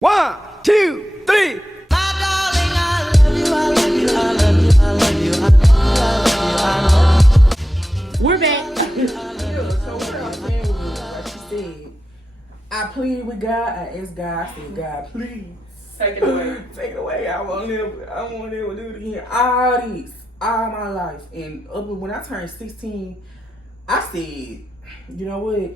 1, 2, 3. We're back. So what I'm saying was, like she said, I pleaded with God. I asked God. I said, God, please Take it away. take it away. I won't never do it again. All my life, and up when I turned 16, I said, you know what?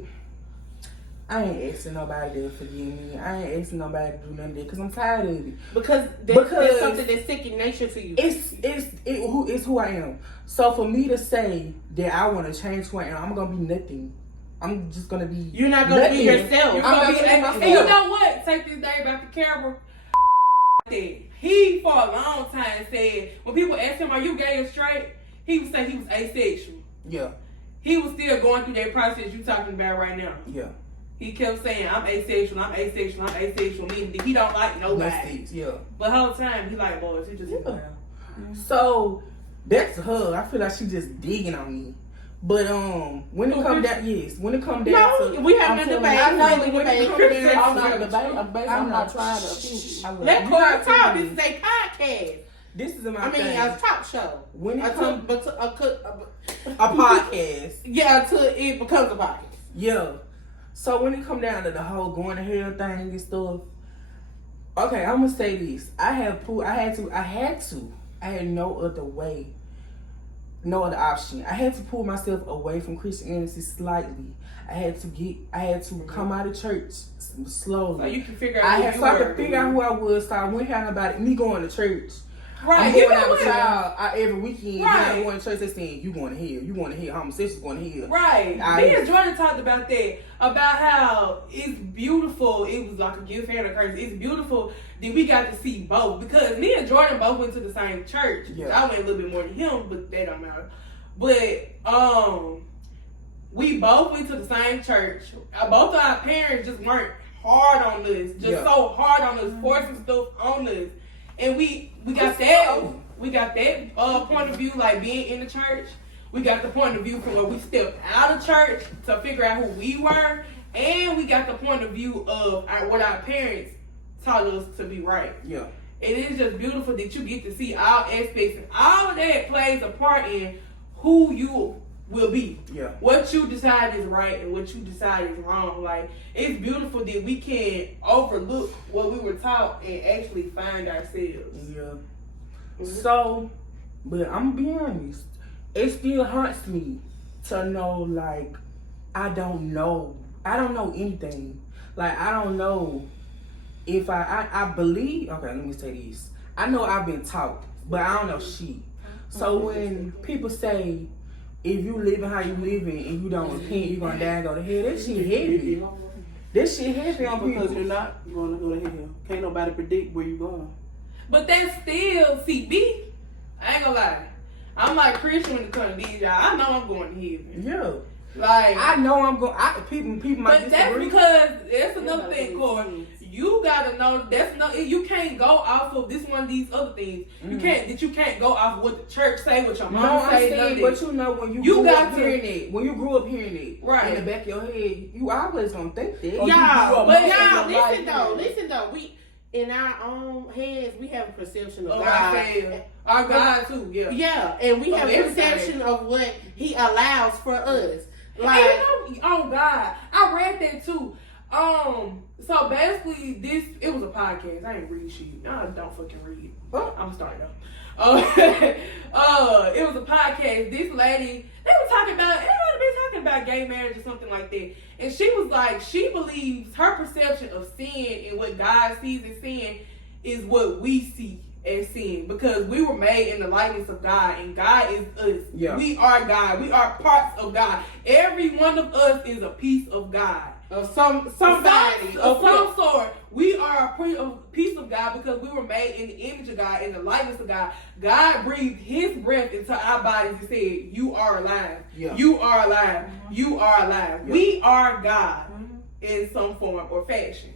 I ain't asking nobody to forgive me. I ain't asking nobody to do nothing because I'm tired of it. Because that's something that's sick in nature to you. It's who I am. So for me to say that I want to change who I am, I'm gonna be nothing. I'm just gonna be. You're not gonna be yourself. I'm gonna be myself. And you know what? Take this day back to Carol. He for a long time said when people asked him, "Are you gay or straight?" He would say he was asexual. Yeah. He was still going through that process you talking about right now. Yeah. He kept saying, I'm asexual, meaning he don't like nobody. Yeah. But the whole time, he like, boys, he just So, that's her. I feel like she just digging on me. But, when it come down, to... we having a debate. I know, when it come down I'm to... not debating. I'm not trying to offend you. Let Corey talk. This is a podcast. This is my thing. A talk show. When it comes... A podcast. Yeah, until it becomes a podcast. Yeah. So when it come down to the whole going to hell thing and stuff, okay, I'm gonna say this. I had no other way, no other option. I had to pull myself away from Christianity slightly. I had to come out of church slowly. So you can figure out I could figure out who I was. So I went out about me going to church. Right, I'm going out with child every weekend. Right. I'm going to church. They saying you going to hell. You going to hell. Homosexuals going to hell. Right. Me and Jordan talked about that. About how it's beautiful. It was like a gift and a curse. It's beautiful that we got to see both because me and Jordan both went to the same church. Yeah. I went a little bit more than him, but that don't matter. But we both went to the same church. Both of our parents just weren't hard on us. So hard on us, forcing stuff on us. And we got that point of view, like being in the church. We got the point of view from where we stepped out of church to figure out who we were, and we got the point of view of what our parents taught us to be right. Yeah, it is just beautiful that you get to see all aspects, and all of that plays a part in who you will be. Yeah, what you decide is right and what you decide is wrong. Like, it's beautiful that we can overlook what we were taught and actually find ourselves. Yeah. So, but I'm gonna be honest, it still hurts me to know, like, I don't know anything. Like, I don't know if I believe, okay, let me say this. I know I've been taught, but I don't know shit. So when people say, if you living how you living and you don't repent, you're gonna die and go to hell, that shit heavy. This shit heavy on people. Because you're not gonna go to hell. Can't nobody predict where you're going. But that's still, see, me, I ain't gonna lie. I'm like Christian when it comes to these, y'all. I know I'm going to heaven. Yeah. Like, I know I'm going. People might but that's because that's another thing, Corey. You gotta know you can't go off of this one of these other things. Mm-hmm. You can't go off of what the church say, what your mom say. say. No, but you know when you grew up hearing it, when you grew up hearing it, right in the back of your head, you always gonna think that. Listen though, we in our own heads we have a perception of God. Our God too, yeah. Yeah, and we have a perception of what He allows for us. Like, oh God, I read that too. So basically, it was a podcast. I ain't read shit. I don't fucking read. I'm starting though. It was a podcast. This lady, they were talking about gay marriage or something like that. And she was like, she believes her perception of sin and what God sees as sin is what we see as sin, because we were made in the likeness of God, and God is us. Yeah. We are God. We are parts of God. Every one of us is a piece of God. Of some sort. We are a piece of God because we were made in the image of God, in the likeness of God. God breathed His breath into our bodies and said, "You are alive. Yeah. You are alive. Mm-hmm. You are alive." Yeah. We are God in some form or fashion.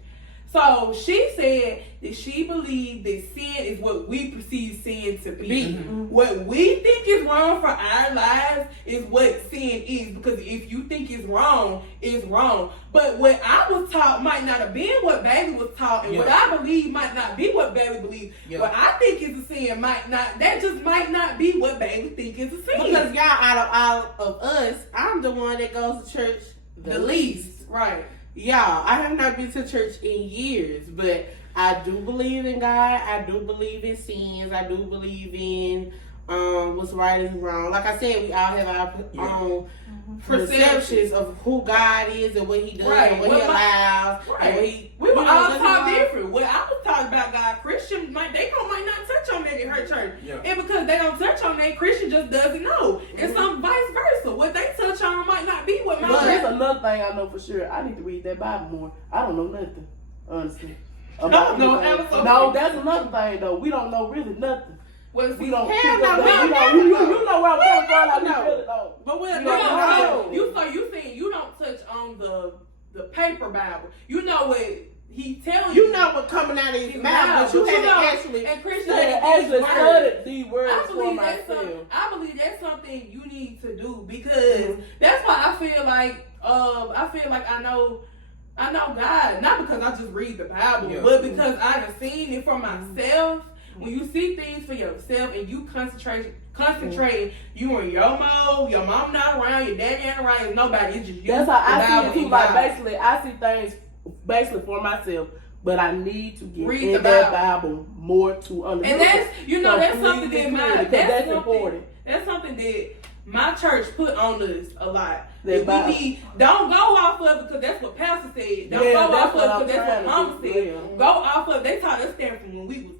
So she said that she believed that sin is what we perceive sin to be. What we think is wrong for our lives is what sin is. Because if you think it's wrong, it's wrong. But what I was taught might not have been what Bailey was taught, and what I believe might not be what Bailey believes. What I think is a sin might not be what Bailey think is a sin. Because y'all, out of us, I'm the one that goes to church the least. Right. Y'all, I have not been to church in years, but I do believe in God. I do believe in sins. I do believe in what's right and wrong. Like I said, we all have our own perceptions of who God is and what He does and what He allows. And what he, we were all taught different. Well, I was taught about God. Christian, might not touch on that in her church. Yeah. And because they don't touch on that, Christian just doesn't know. And some vice versa. What they touch on might not be what my church. That's another thing I know for sure. I need to read that Bible more. I don't know nothing, honestly. No, that's another thing though. We don't know really nothing. Well, we don't. You know where I'm coming from. We really don't. But we don't know. You saying you don't touch on the paper Bible. You know what he telling you. You know what coming out of his mouth, but you haven't actually studied these words for myself. I believe that's something you need to do because that's why I feel like I know God, not because I just read the Bible, but because I've seen it for myself. When you see things for yourself and you concentrating, you in your mode, your mom not around, your daddy ain't around, it's nobody, it's just you. That's how I see it too. Like basically, I see things basically for myself, but I need to read in that Bible more to understand. And that's that's something that's important. That's something that my church put on us a lot. That we need, don't go off of it because that's what Pastor said. Don't go off of it because that's what Mama said. Go off of it. They taught us that from when we was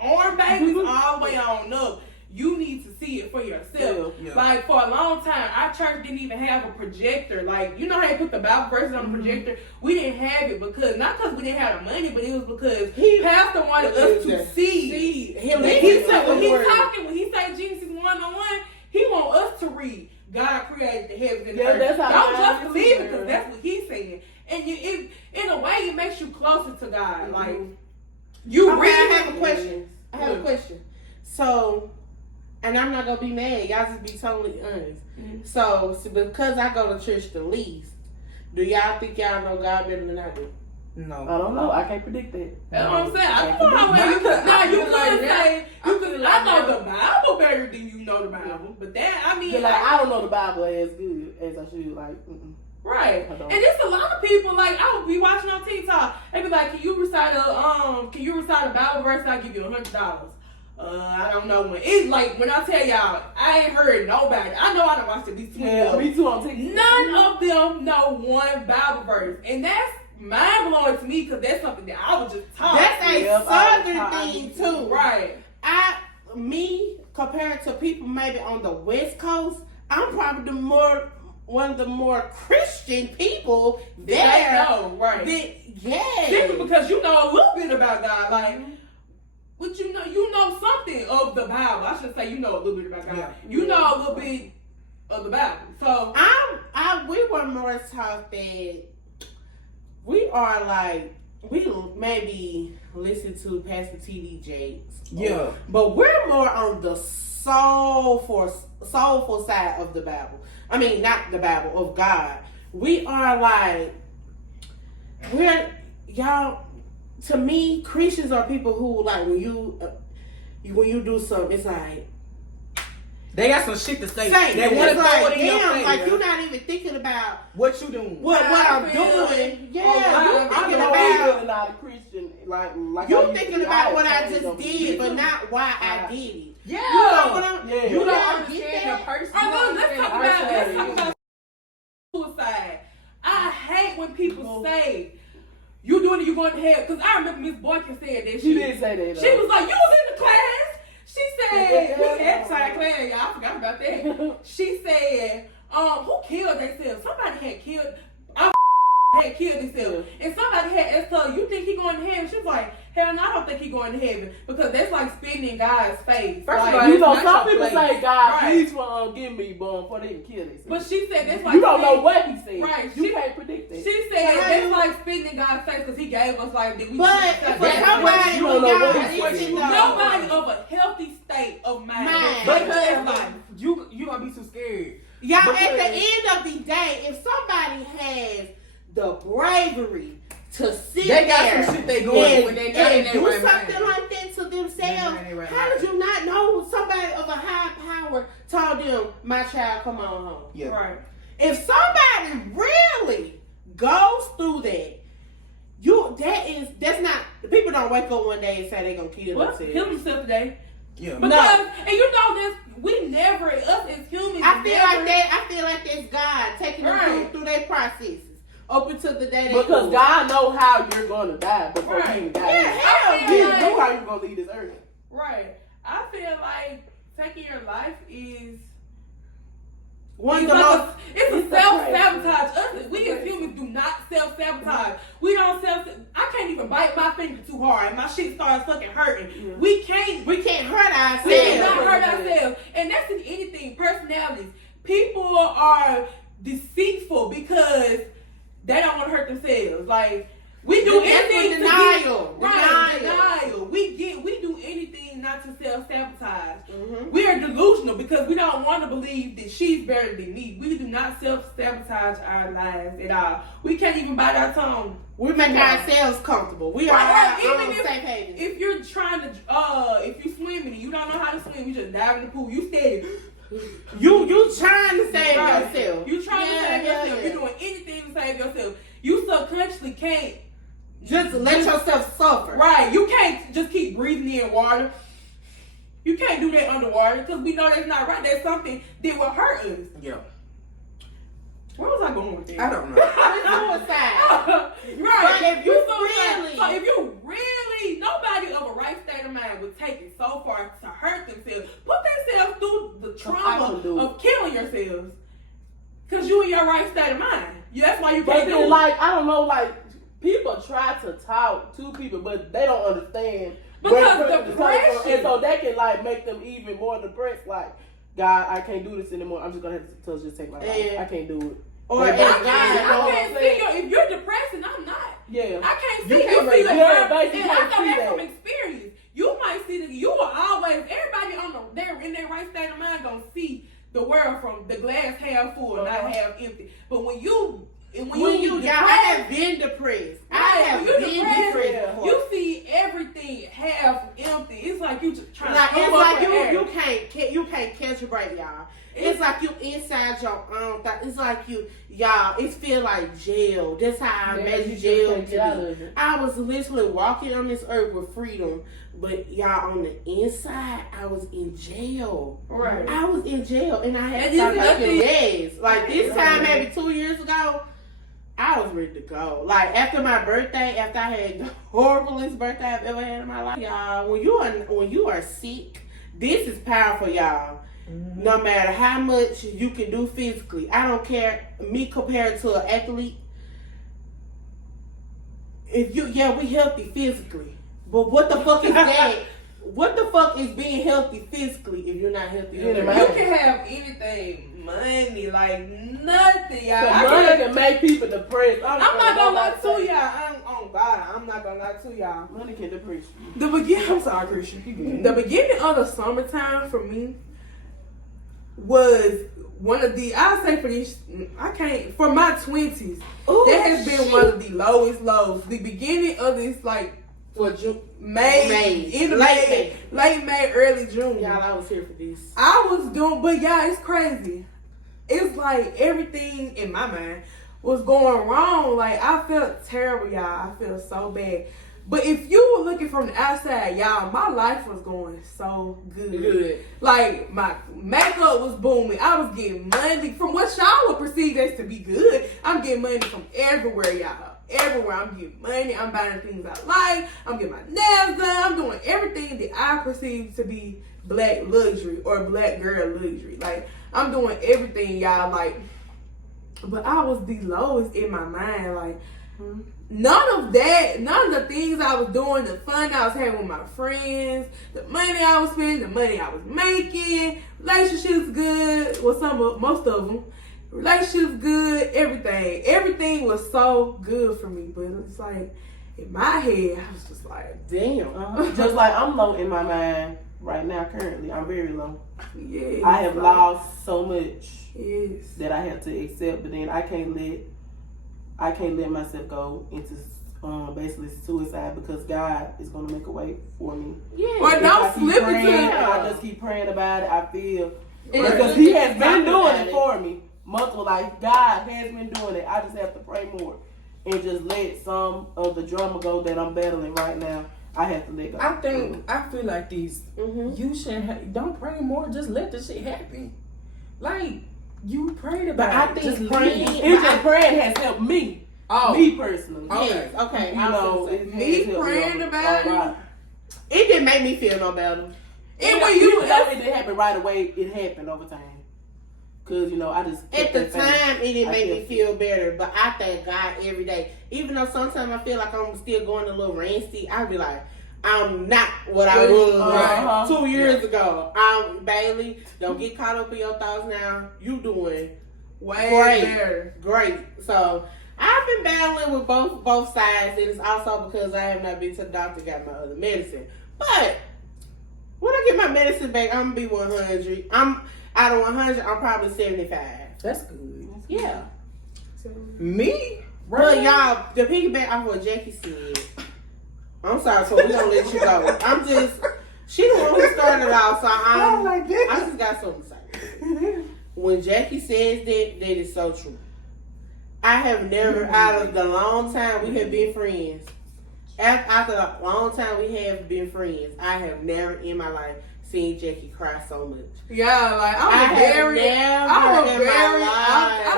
arm babies all the way on up. You need to see it for yourself. Yeah. Like for a long time, our church didn't even have a projector. Like you know how they put the Bible verses on the projector? We didn't have it because not because we didn't have the money, but it was because Pastor wanted us to see him. When he say Jesus 1-on-1, he want us to read. God created the heavens and the earth. Don't just believe it because that's what he's saying. And in a way, it makes you closer to God. Like you read. I have a question. So, and I'm not gonna be mad. Y'all just be totally honest. So because I go to church the least, do y'all think y'all know God better than I do? No, I don't know. I can't predict that. That's what I'm saying. I know how well you could say I know the Bible better than you know the Bible, but that I mean, I don't know the Bible as good as I should. Right, and there's a lot of people like I would be watching on TikTok. They be like, "Can you recite a Bible verse? I'll give you $100." I don't know when. It's like when I tell y'all, I ain't heard nobody. I know I done watched at least 20 of them. Me too on TikTok. None of them know one Bible verse, and that's mind blowing to me because that's something that I was just taught. That's a southern thing too, right? Me compared to people maybe on the West Coast, I'm probably one of the more Christian people there. Right? Simply because you know a little bit about God, like. But you know something of the Bible. I should say you know a little bit about God. Yeah. You know a little bit of the Bible. So we were more taught that we are like we maybe listen to Pastor T.D. Jakes. Yeah. But we're more on the soulful side of the Bible. I mean, not the Bible, of God. We are like y'all. To me, Christians are people who like when you do something, it's like they got some shit to say. They want to throw it in your face. Like you're not even thinking about what you doing, what I'm doing. Yeah, you're thinking about not a Christian. Like you're thinking about what I just did, but not why I did it. Yeah, you know what I'm. Yeah. You don't understand the person. Let's talk about suicide. I hate when people say. You doing it, you going to hell. Because I remember Miss Boykin said that. She didn't say that. She was like, you was in the class. She said, we had side class, y'all. I forgot about that. She said, who killed themselves? Somebody had killed. had killed himself. And somebody had asked her, you think he going to heaven? She was like, hell no, I don't think he going to heaven. Because that's like spitting in God's face. First like, of all, you know, it's some not people your place. say, God, Right. please give me before they even kill themselves. But she said that's like You don't know what he said. Right. You She- can't predict that. She said that's like spitting in God's face because he gave us like that. But nobody, you don't know what God, he's is saying. Nobody of a healthy state of mind. But Because like, You gonna be too scared. y'all, Because- at the end of the day, if somebody has the bravery to sit They got there some shit they going when and, they not in and their do right something mind. like that to themselves, They're not in their right how mind. did you not know somebody of a high power told them, my child, come on home? Yeah. right. If somebody really goes through that, that's not, people don't wake up one day and say they're gonna kill Well, themselves. kill himself today. Yeah. Because, and you know this, we never, us as humans, I feel never, like that. I feel like that's God taking them Right. through their processes up until the day they Because move. God knows how you're going to die before Right. you even die. Yeah, hell I He feel yeah. knew like, how you're going to leave this earth. right. I feel like taking your life is One of it's the like most. it's a self-sabotage. Us, we as humans do not self-sabotage. We don't I can't even bite my finger too hard and my shit starts fucking hurting. Yeah. We can't We can't hurt ourselves. We do not hurt ourselves. And that's in anything. Personalities. People are deceitful because they don't want to hurt themselves. Like, we do That's anything what to denial. get, right, Denial. denial. We do anything not to self-sabotage. Mhm. We are delusional because we don't want to believe that she's better than me. We do not self-sabotage our lives at all. We can't even bite our tongue. We make ourselves comfortable. We are Right, our even own if- safe haven. If you're trying to, if you swimming and you don't know how to swim, you just dive in the pool. You steady. You trying to save Right. yourself. You trying to save yourself. Yeah. You're doing anything to save yourself. You subconsciously can't. Just let yourself suffer. Right. You can't just keep breathing in water. You can't do that underwater because we know that's not right. That's something that will hurt us. Yeah. Where was I going with that? I don't know. Suicide. Right. But if you suicide. really- So if you really, nobody of a right state of mind would take it so far to hurt themselves. Put themselves through the I trauma can do it. of killing yourselves. Because you in your right state of mind. Yeah, that's why you But can't do then, it. like, I don't know, like, people try to talk to people, but they don't understand Because where the person is coming from. depression- And so that can, like, make them even more depressed. Like, God, I can't do this anymore. I'm just going to have to just take my life. Yeah. I can't do it. Or I if can't- God, I can't know see you. If you're depressed and I'm not. Yeah. I can't You see can't you really- feeling yeah, hurt. basically And I can't know see that that. from experience. You might see that you will always, everybody they're in their right state of mind gonna see the world from the glass half full, not half empty. But when you y'all, I have been depressed. I have when been you depressed. Yeah. you see everything half empty. It's like you just trying Like to it's come up like for air. you can't catch a break, y'all. It's like you inside your own thought. It's like y'all. It feel like jail. That's how I Yeah, imagine you just jail can't to get out be. of it. I was literally walking on this earth with freedom, but y'all on the inside, I was in jail. Right. I was in jail, and I had And it's nothing- days. Like this time, maybe 2 years ago, I was ready to go. Like after my birthday, after I had the horriblest birthday I've ever had in my life, y'all. When you are sick, this is powerful, y'all. Mm-hmm. No matter how much you can do physically, I don't care. Me compared to an athlete, we healthy physically, but what the fuck is that? What the fuck is being healthy physically if you're not healthy? Yeah, mentally? man. You can have anything, money, like nothing, y'all. So I money can't- can make people depressed. I'm not gonna lie to y'all. Oh God, I'm not gonna lie to y'all. Money can depress you. I'm sorry, Christian. The beginning of the summertime for me was one of the, for my 20s, Ooh, that has been shit. one of the lowest lows. The beginning of this, like, For June, May, end of Late late May, early June. y'all, I was here for this. I was doing, but yeah, it's crazy. It's like everything in my mind was going wrong. Like I felt terrible, y'all. I felt so bad. But if you were looking from the outside, y'all, my life was going so good. Like my makeup was booming. I was getting money from what y'all would perceive as to be good. I'm getting money from everywhere, y'all. Everywhere. I'm getting money. I'm buying things I like. I'm getting my nails done. I'm doing everything that I perceive to be black luxury or black girl luxury. Like I'm doing everything, y'all. Like but I was the lowest in my mind. Like, none of the things I was doing, the fun I was having with my friends, the money I was spending, the money I was making, relationships good, well, most of them. Relationships good, everything was so good for me. But it's like, in my head, I was just like, damn. Just like I'm low in my mind right now. Currently, I'm very low. Yeah, I have lost so much yes. that I have to accept, but then I can't let myself go into basically suicide, because God is gonna make a way for me. Yeah. Or don't slip into it. I just keep praying about it. I feel because He has been doing it for me. Multiple, like God has been doing it. I just have to pray more and just let some of the drama go that I'm battling right now. I have to let go. I feel like this. You shouldn't. Don't pray more. Just let the shit happen. Like you prayed about. But I think praying has helped me. Oh, me personally. Yes. Okay. You know, me praying about it. It didn't make me feel no better. And when you know it didn't happen right away, it happened over time. Cause I just at the time it didn't make me feel better, but I thank God every day. Even though sometimes I feel like I'm still going a little rancy, I be like, I'm not what I was 2 years ago. Bailey, don't get caught up in your thoughts now. You doing way great. So I've been battling with both sides, and it's also because I have not been to the doctor, got my other medicine. But when I get my medicine back, I'm gonna be 100. Out of 100, I'm probably 75. That's good. Yeah. Me? But y'all, the piggyback off what Jackie said. I'm sorry, so we're gonna let you go. She the one who started off, so I just got something to say. When Jackie says that is so true. I have never, out of the long time we have been friends, after the long time we have been friends, I have never in my life seen Jackie cry so much. Yeah, like I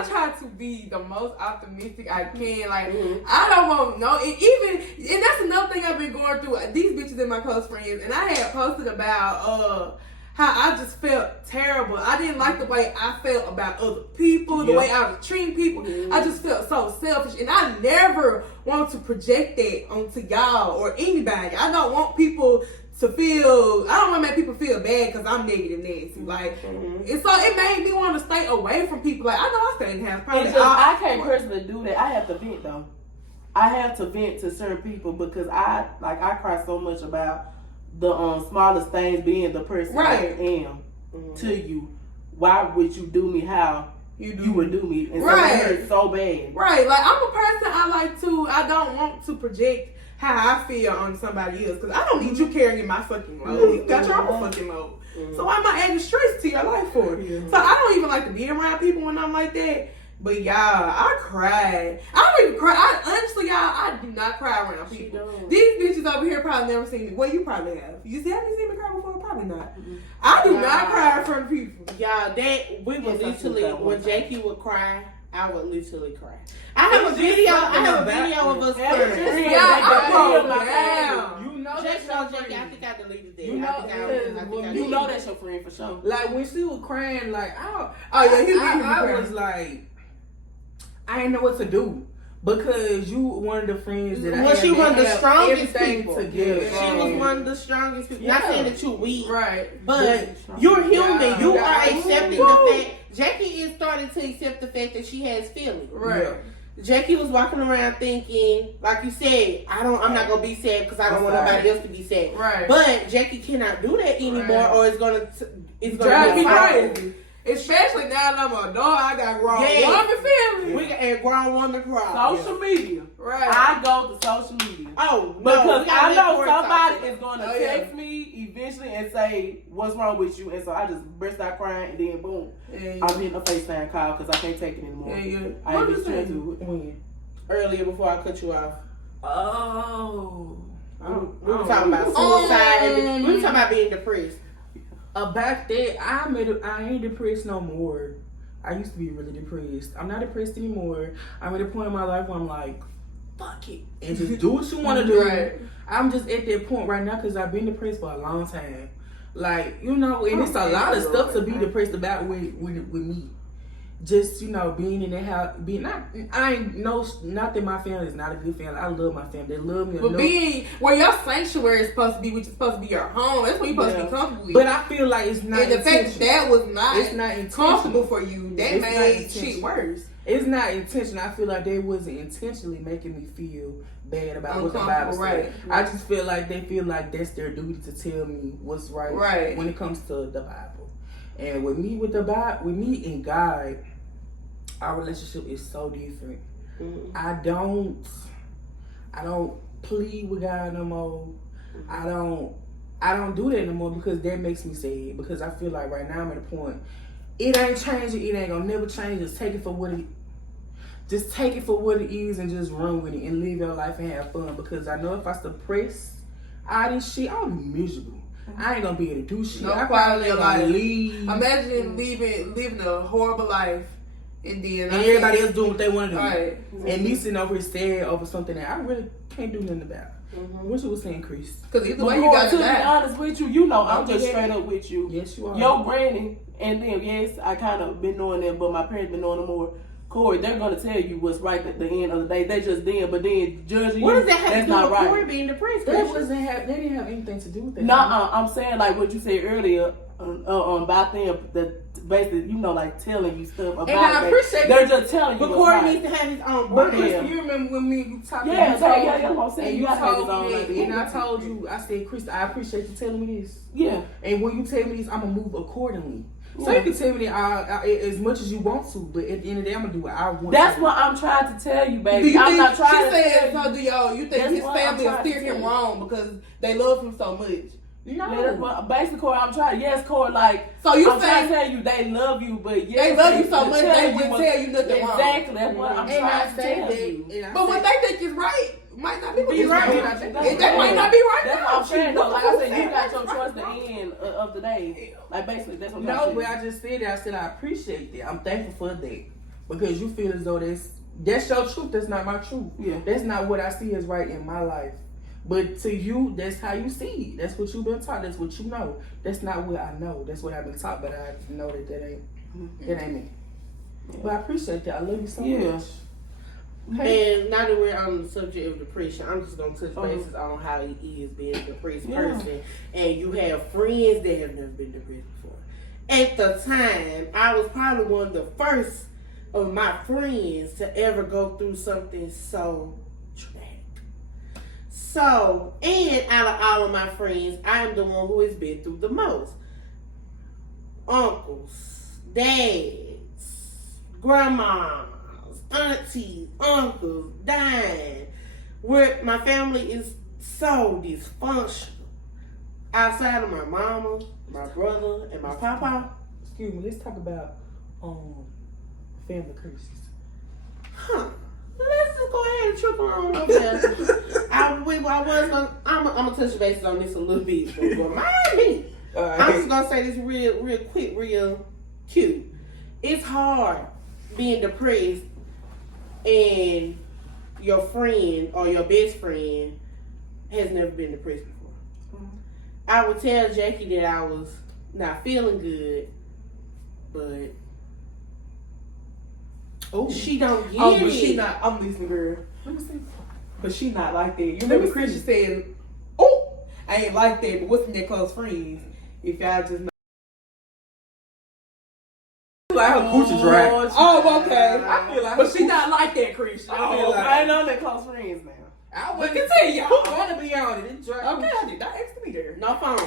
try to be the most optimistic I can. Like I don't want and that's another thing I've been going through. These bitches in my close friends, and I had posted about how I just felt terrible. I didn't like the way I felt about other people, the way I was treating people. I just felt so selfish, and I never want to project that onto y'all or anybody. I don't want people to feel, I don't want to make people feel bad because I'm negative Nancy. Like, and so it made me want to stay away from people. Like, I know I stay in the house. Probably I can't personally do that. I have to vent though. I have to vent to certain people because I cry so much about the smallest things, being the person I am to you. Why would you do me how you would do me? And so it hurts so bad. Right. Like, I'm a person I don't want to project how I feel on somebody else, because I don't need you carrying my fucking load. You got your own fucking load. So why am I adding stress to your life for? So I don't even like to be around people when I'm like that. But y'all, I cried. I don't even cry. Honestly, y'all, I do not cry around people. These bitches over here probably never seen me. Well, you probably have. Have you seen me cry before? Probably not. I do not cry in front of people. Y'all, we would literally, when Jackie would cry, I would literally cry. I have a video of us crying. You know Jackie, I think I deleted that. You know that's your friend for sure. Like when she was crying, like I was like, I didn't know what to do. Because you one of the friends that I had. She was the strongest people. Together. She was one of the strongest people. Not saying that you're weak. Right. But you're human. You are accepting the fact. Jackie is starting to accept the fact that she has feelings. Right. Yeah. Jackie was walking around thinking, like you said, I'm not gonna be sad because I don't want nobody else to be sad. Right. But Jackie cannot do that anymore, or it's gonna drive me crazy. Especially now that I'm an adult, I got grown woman family. We got grown woman problem. Social media. Right. I go to social media. Oh, because I know somebody is going to text me eventually and say, what's wrong with you? And so I just burst out crying, and then boom, I'm hitting a FaceTime call because I can't take it anymore. I ain't been stressed to it. Earlier before I cut you off. Oh. We were talking about suicide. We were talking about being depressed. About that, I ain't depressed no more. I used to be really depressed. I'm not depressed anymore. I'm at a point in my life where I'm like, fuck it, and just do what you want to do. Right. I'm just at that point right now because I've been depressed for a long time. Like, and it's a lot of stuff to be depressed about with me. just, you know, being in the house, not that my family is not a good family. I love my family. They love me. But being where your sanctuary is supposed to be, which is supposed to be your home, that's what you're supposed to be comfortable with. But I feel like it's not. And the fact that was not, it's not comfortable for you, that made shit worse. It's not intentional. I feel like they wasn't intentionally making me feel bad about what the Bible said. Right. I just feel like they feel like that's their duty to tell me what's right when it comes to the Bible. And with me and God, our relationship is so different. Mm-hmm. I don't plead with God no more. Mm-hmm. I don't do that no more because that makes me sad. Because I feel like right now I'm at a point, it ain't changing, it ain't gonna never change. Just take it for what it is and just run with it and live your life and have fun. Because I know if I suppress all this shit, I'll be miserable. I ain't gonna be able to do shit. No I quality of life. Leave. Imagine living a horrible life and then everybody else doing what they want to do. Right. And me sitting over here sad over something that I really can't do nothing about. What you was saying, Chris? Because either way you got to be honest with you, you know I'm just straight up with you. Yes, you are. Your granny and them, yes, I kind of been knowing them, but my parents been knowing them more. Corey, they're gonna tell you what's right at the end of the day. They just did, but then judging you, what does that have that's to do with right. Corey being depressed? They didn't have anything to do with that. Nah, I'm saying like what you said earlier about them, that basically, you know, like telling you stuff about. And I appreciate they're just telling you. But Corey needs to have his own But brain. Chris, you remember when me and you talked? Yeah, that's what I'm saying. And you told told me like that, and I told you, I said, Chris, I appreciate you telling me this. Yeah. And when you tell me this, I'm gonna move accordingly. So you can tell me that as much as you want to, but at the end of the day, I'm gonna do what I want. That's what I'm trying to tell you, baby. I'm not trying to tell you. So you think his family will steer him wrong because they love him so much? No. Yeah, that's what, basically, Corey, I'm trying. Yes, Corey, like, so you I'm trying to tell you they love you, but yes, they love you so much they wouldn't tell you nothing wrong. Exactly, that's what I'm trying to tell you. But what they think is right might not be right. That might not be right. That's what I'm saying, though. Like I said, you got your choice at the end of the day. Like, basically, that's what I'm saying. No, but I just said that. I said I appreciate that. I'm thankful for that. Because you feel as though that's your truth. That's not my truth. Yeah. That's not what I see as right in my life. But to you, that's how you see it. That's what you've been taught. That's what you know. That's not what I know. That's what I've been taught, but I know that ain't me. Yeah. But I appreciate that. I love you so much. And now that we're on the subject of depression, I'm just gonna touch bases on how it is being a depressed person. And you have friends that have never been depressed before. At the time, I was probably one of the first of my friends to ever go through something so traumatic. So, and out of all of my friends, I am the one who has been through the most. Uncles, dads, grandmas, aunties, uncles, dying. Where my family is so dysfunctional. Outside of my mama, my brother, and my papa. Excuse me, let's talk about family curses. Let's just go ahead and trickle on over there. I'm gonna touch bases on this a little bit, but remind me. I'm just gonna say this real quick, real cute. It's hard being depressed and your friend or your best friend has never been depressed before. Mm-hmm. I would tell Jackie that I was not feeling good, but she don't get it. But she not. I'm listening, girl. Let me see. But she not like that. You remember Christian said, "Oh, I ain't like that." But what's in their close friends? If y'all just know. Like her coochie dry. Oh, okay. I feel like, but she not like that, Christian. I ain't on that close friends now. I wouldn't tell y'all. Who wanna be on it? It's dry. Okay, I did not ask to be there. No phone.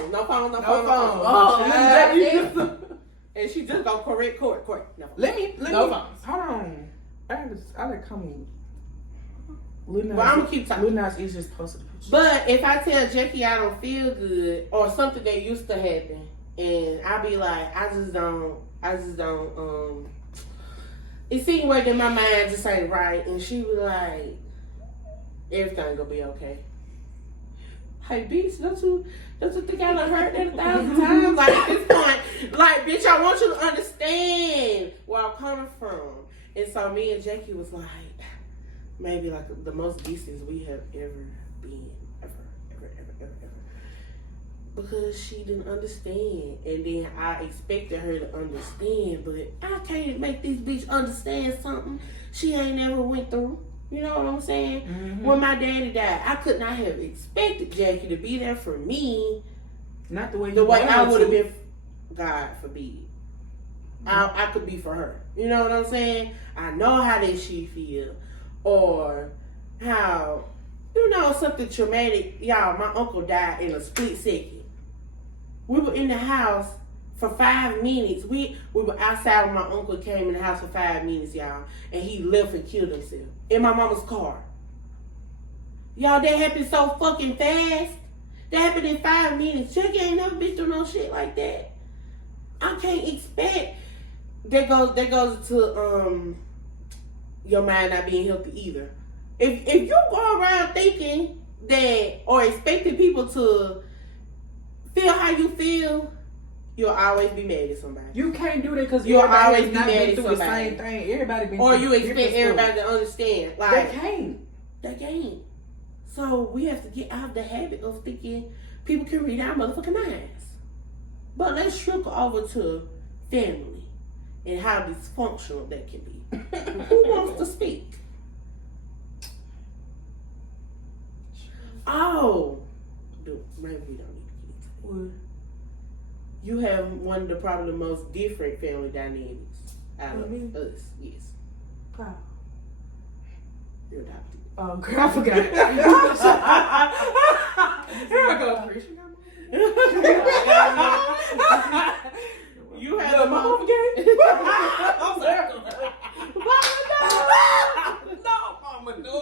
And she just gonna correct court. No. Let me. No phones. Hold on. I like coming. Well, I'm gonna keep talking. Lil Nas is just posted a picture. But if I tell Jackie I don't feel good or something that used to happen, and I be like, I just don't. It seems like in my mind just ain't right, and she was like, everything gonna be okay. Hey, bitch, don't you think I done heard that 1,000 times? Like, at this point, like, bitch, I want you to understand where I'm coming from. And so me and Jackie was like, maybe like the most decent we have ever been. Ever. because she didn't understand. And then I expected her to understand, but I can't make this bitch understand something she ain't never went through. You know what I'm saying? Mm-hmm. When my daddy died, I could not have expected Jackie to be there for me. Not the way I would have been. God forbid. I could be for her. You know what I'm saying? I know how did she feel, or how, something traumatic. Y'all, my uncle died in a split second. We were in the house for 5 minutes. We were outside when my uncle came in the house for 5 minutes, y'all, and he left and killed himself in my mama's car. Y'all, that happened so fucking fast. That happened in 5 minutes. Jackie ain't never been through no shit like that. I can't expect. That goes to your mind not being healthy either. If you go around thinking that or expecting people to feel how you feel, you'll always be mad at somebody. You can't do that because you'll always be mad at through somebody. The same thing. Everybody been or through you expect everybody to understand. Like they can't. So we have to get out of the habit of thinking people can read our motherfucking minds. But let's trickle over to family and how dysfunctional that can be. Who wants to speak? Oh, dude, maybe we don't need to get into it. You have one of the probably the most different family dynamics out of us. Yes. Wow. You're adopted. Oh, girl, I forgot. Here I go, Christian. You have the the mom most. game. I'm sorry. No, mama, no.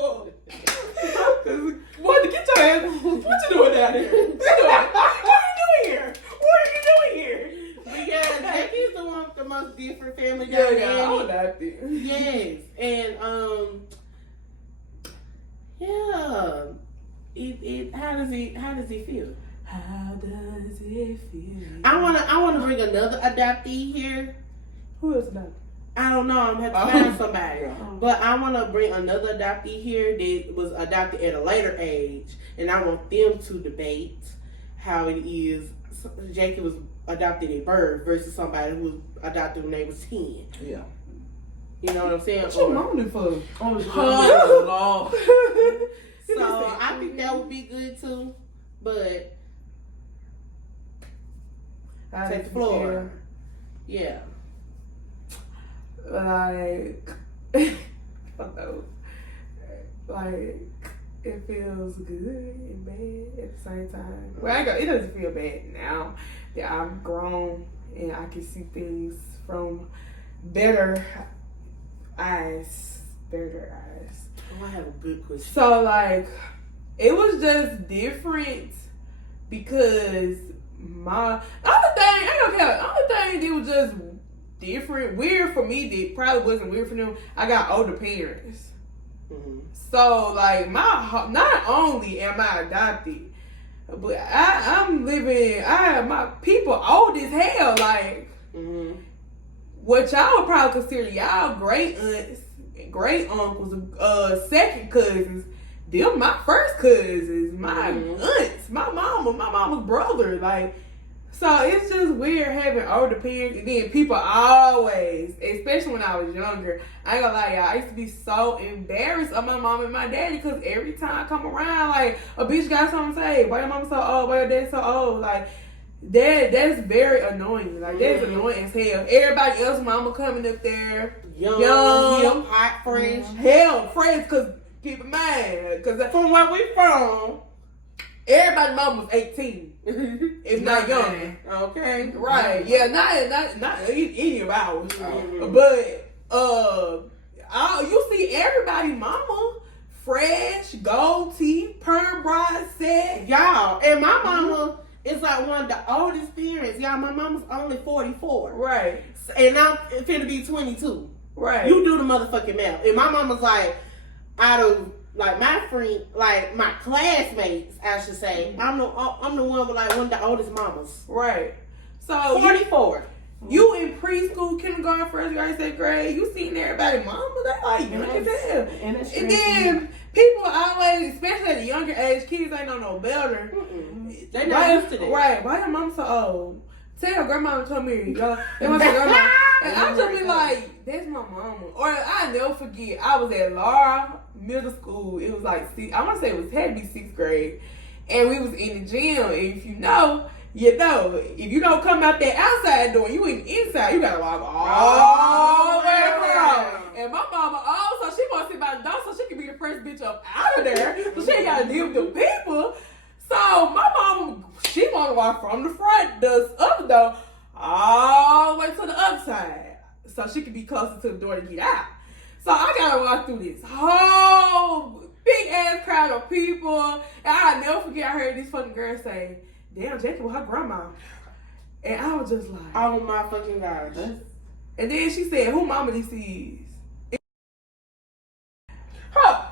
What? Get your ass. What you doing down here? What are you doing here? What are you doing here? But yeah, Jackie's the one with the most different family Yeah, dynamic. I'm adopted. Yes, and yeah. It how does he feel? How does it feel? I wanna bring another adoptee here. Who is adopted? I don't know. I'm gonna have to find somebody. Oh. But I want to bring another adoptee here that was adopted at a later age, and I want them to debate how it is. Jackie was adopted at birth versus somebody who was adopted when they was 10. Yeah. You know what I'm saying? What you moaning for? Oh, Lord. So I think that would be good too. But take the floor. Yeah. Like, like, it feels good and bad at the same time. Well, it doesn't feel bad now that I'm grown and I can see things from better eyes. Oh, I have a good question. So, like, it was just different because the only thing that was just different, weird for me, that probably wasn't weird for them. I got older parents. Mm-hmm. So, like, not only am I adopted, but I have my people old as hell. Like, what y'all would probably consider y'all great aunts, great uncles, second cousins. Them my first cousins, my aunts, my mama's brother. Like, so it's just weird having older parents, and then people always, especially when I was younger, I ain't gonna lie, y'all, I used to be so embarrassed of my mom and my daddy, because every time I come around, like, a bitch got something to say. Why your mama so old? Why your dad so old? Like, that's very annoying. Like, that's annoying as hell. Everybody else mama coming up there young hip, hot, fresh. Hell, fresh, because keep in mind, because from where we from, everybody's mama was 18. If not younger. Okay. Right. Yeah, not any of ours. But you see everybody mama fresh, gold teeth, perm bride set. Y'all, and my mama is like one of the oldest parents. Y'all, my mama's only 44. Right. And I'm finna be 22. Right. You do the motherfucking math. And my mama's like, out of like my friend, like my classmates, I should say, I'm the one with like one of the oldest mamas. Right. So 44. You in preschool, kindergarten, first grade, second grade, you seen everybody mama, they like young as hell. And then people always, especially at the younger age, kids ain't know no better. They not used to that. Right, why your mom so old? Tell your grandma to come here, y'all. They want to say grandma. And I just be like, that's my mama. Or I never forget, I was at Laura Middle School. It was like, I want to say it had to be 6th grade. And we was in the gym. And if you know, you know. If you don't come out that outside door, you in the inside, you got to walk all the way around. And my mama also, she want to sit by the door so she can be the first bitch up out of there. So she ain't got to deal with the people. So my mama, she want to walk from the front, the other door, all the way to the other side, so she can be closer to the door to get out. So I gotta walk through this whole big ass crowd of people, and I'll never forget. I heard this fucking girl say, "Damn, Jackie with her grandma," and I was just like, "Oh my fucking gosh!" And then she said, "Who mama this is?" Huh?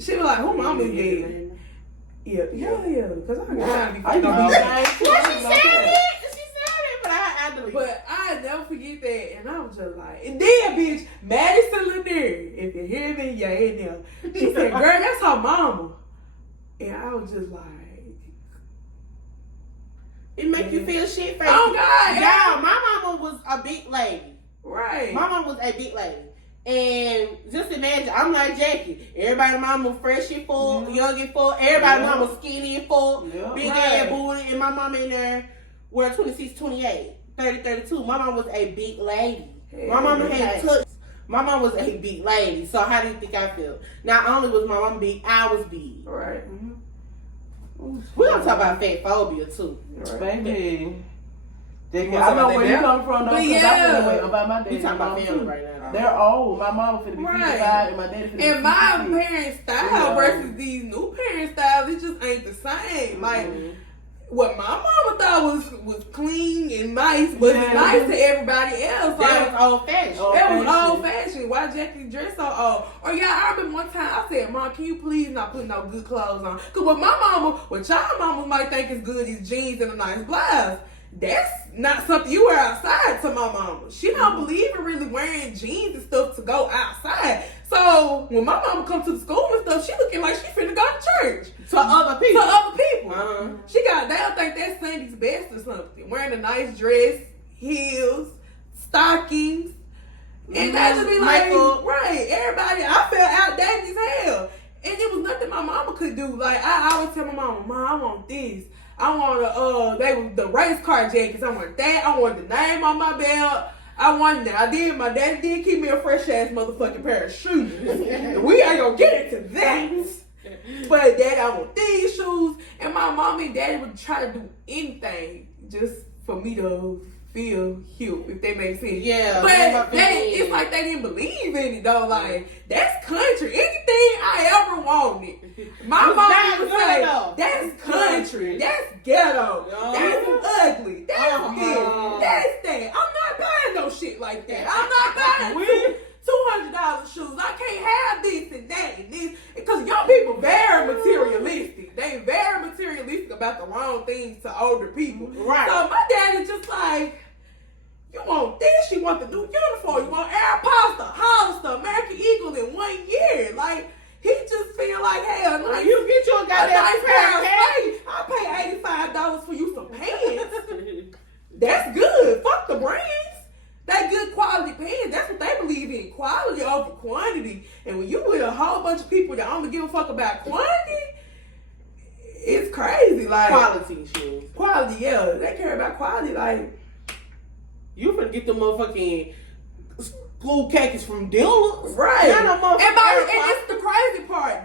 She was like, "Who mama is this?" Yeah, because I'm trying to be fucking She said it, but I do. But I never forget that, and I was just like, and then, bitch, Maddie still in there. If you hear me, yeah, in there. She said, "Girl, that's her mama," and I was just like, it make you feel shit. Oh God, yeah, my mama was a big lady. Right, my mama was a big lady. And just imagine, I'm like Jackie. Everybody mama fresh and full, young and full. Everybody mama skinny and full, big ass booty. And my mama in there were 26, 28, 30, 32. My mama was a big lady. My mama had touch. My mama was a big lady. So how do you think I feel? Not only was my mama big, I was big. Right. We're going to talk about fat phobia too. Right. Baby. I know where you come from, though, because I feel about my dad. We talking about family right now. They're old. My mama finna be 55 and my daddy finna be 56. And my parents' style versus these new parents' styles, it just ain't the same. Like, what my mama thought was clean and nice wasn't nice to everybody else. That was old fashioned. That was old fashioned. Why Jackie dressed so old? Or I remember one time I said, "Mom, can you please not put no good clothes on?" Because what y'all mama might think is good is jeans and a nice blouse. That's not something you wear outside to my mama. She don't believe in really wearing jeans and stuff to go outside. So when my mama comes to the school and stuff, she looking like she finna go to church. To other people. They don't think that's Sunday's best or something. Wearing a nice dress, heels, stockings. And that just be like, right, everybody, I felt outdated as hell. And it was nothing my mama could do. Like, I always tell my mama, "Mom, I want this. I want the race car jackets. I want that. I want the name on my belt. I wanted that. My daddy did keep me a fresh ass motherfucking pair of shoes. We ain't gonna get into that. But Daddy, I want these shoes." And my mom and daddy would try to do anything just for me to feel cute, if that makes sense. Yeah. But it's like they didn't believe in it though. Like, that's country. Anything I ever wanted, my mom would say, "That's country. That's ghetto. That's ugly. That's this. That's that." I'm not buying no shit like that. I'm not buying $200 shoes. I can't have this and that and this. Because young people very materialistic. They very materialistic about the wrong things to older people. Right. So my dad is just like, "You want this? You want the new uniform? You want Aeropostale, Hollister, American Eagle in 1 year?" Like, he just feel like, hell, no, you get your goddamn nice pair of pants. I pay $85 for you some pants. That's good. Fuck the brands. They good quality pants. That's what they believe in. Quality over quantity. And when you with a whole bunch of people that only give a fuck about quantity, it's crazy. Like, quality shoes. Quality, yeah. They care about quality. Like, you finna get the motherfucking school khakis from dealers. Right. And it's the crazy part.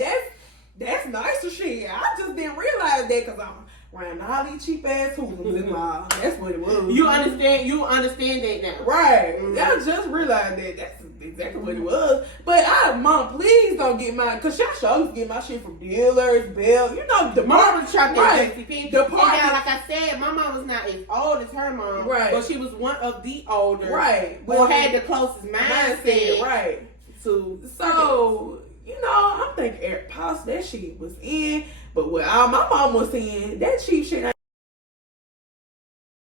That's nicer shit. I just didn't realize that because I'm wearing all these cheap ass hoodlums in my. That's what it was. You understand that now. Right. I just realized that. That's exactly what it was. But Mom, please don't get mine. Because y'all sure get my shit from dealers, Bell. You know, the mom chopped that JCP. Now, like I said, my mom was not as old as her mom. Right. But she was one of the older. Right. Or had the closest mindset. Right. So, you know, I'm thinking Aeropostale, that shit was in. But what my mom was saying, that cheap shit